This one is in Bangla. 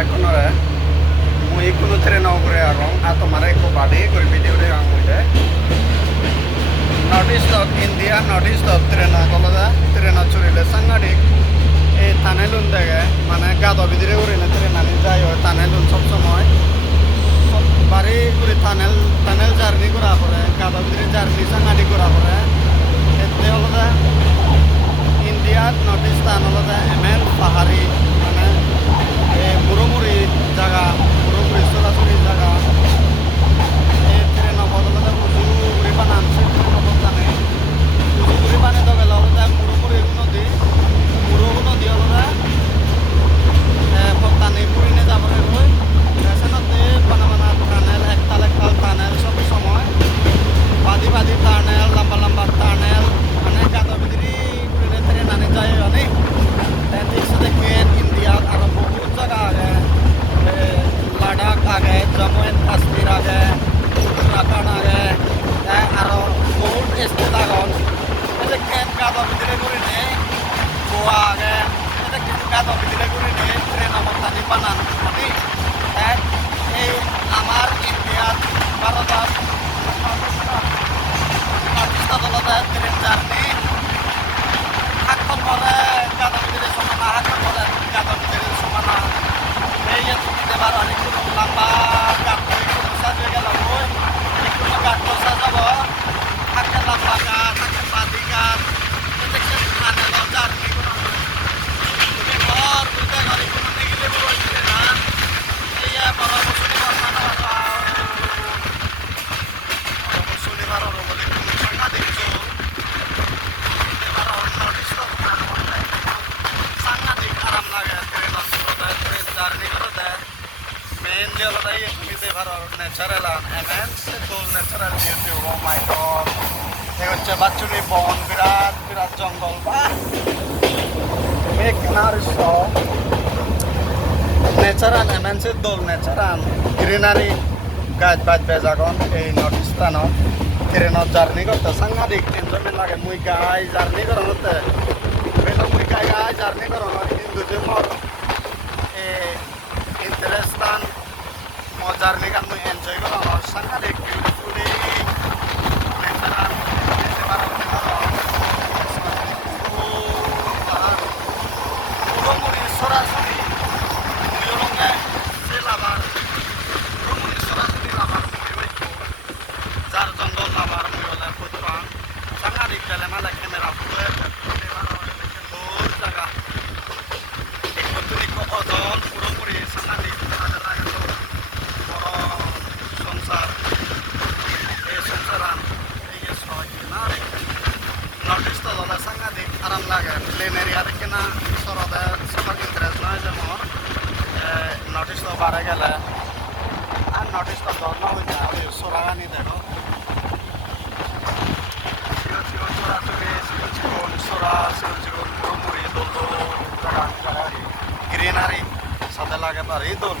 bekonore mui kuno tren ogre arong ato mare ko bade kori video re ang hoite northeast of India northeast of trena koloda trena churile sangadik e tanelun dege mane gado bidire urile trena ni jai hoy tanelun sob somoy bari kuri tanel journey kora pore gado bidire journey sangadik kora pore ete holoda India northeast tan holoda emen pahari mane e murumuri jaga murumuri sorasori jaga e trena holoda buju uri banan se holoda uri bane to gelo holoda murumuri nodi nodi holoda e potani purine jabore hoy এসনতে বানা টানেল একতালে খাল টানেল সব সময় বাদি টানেল লম্বা টানেল মানে গাদা বিদিরি পুরে তেরে নানে যায় অনেক ঠিক সাথে কেন ইন্ডিয়া আর বহুত জায়গা আছে লাদাখ আছে জম্মু এন্ড কাশ্মীর আছে উত্তরাখণ্ড আছে আর বহুত স্টেট আছে কেন গাদা বিদিরি করে নে গোয়া আছে কেন গাদা বিদিরি করে নে ট্রেন অবস্থানি বানান আমি এই আমার India Bharat Pakistan train journey হাক্কন করে গাদা ভিতরে সমানা হাক্কন করে গাদা ভিতরে সমানা এই ছুটিতে বার অনেক লম্বা গাছ সাজিয়ে গেল ওই একটু গাছ সাজাব হাক্কে লম্বা গাছ হাক্কে বাদি গাছ আনে জার্নি কোনো ঘর দুইটা গাড়ি কোনো নিগিলে বলছে না para musliman mana musliman orang boleh sangat itu para orang Islam sangat aram lagi tren journey करते हैं mainly होता है ये भी para natural enhance तो natural beauty oh my god ये बच्चे बच्चों ने बॉन विराट जंगल बा एक किनारे सो ন্যাচারাল এমেন্সের দল ন্যাচারাল গ্রিনারি গাছ বাজ বেজাগন এই নর্থ ইস্টার্নত ট্রেনত জার্নি করতে সাংঘাতিক এনজয়মেন্ট লাগে মুই গাই জার্নি করতে বেলা মুই গাই জার্নি করন কিন্তু যে মোর ইন্টারেস্টান মো জার্নি গান মুই এনজয় করন সাংঘাতিক বিউটিফুলি ন্যাচারাল সরাসরি aram lage plane area ke na sorada sabak interest na je mor notice to bare gele আর notice to dor na hoy na oi soraga ni dekho greenery sade lage pare dol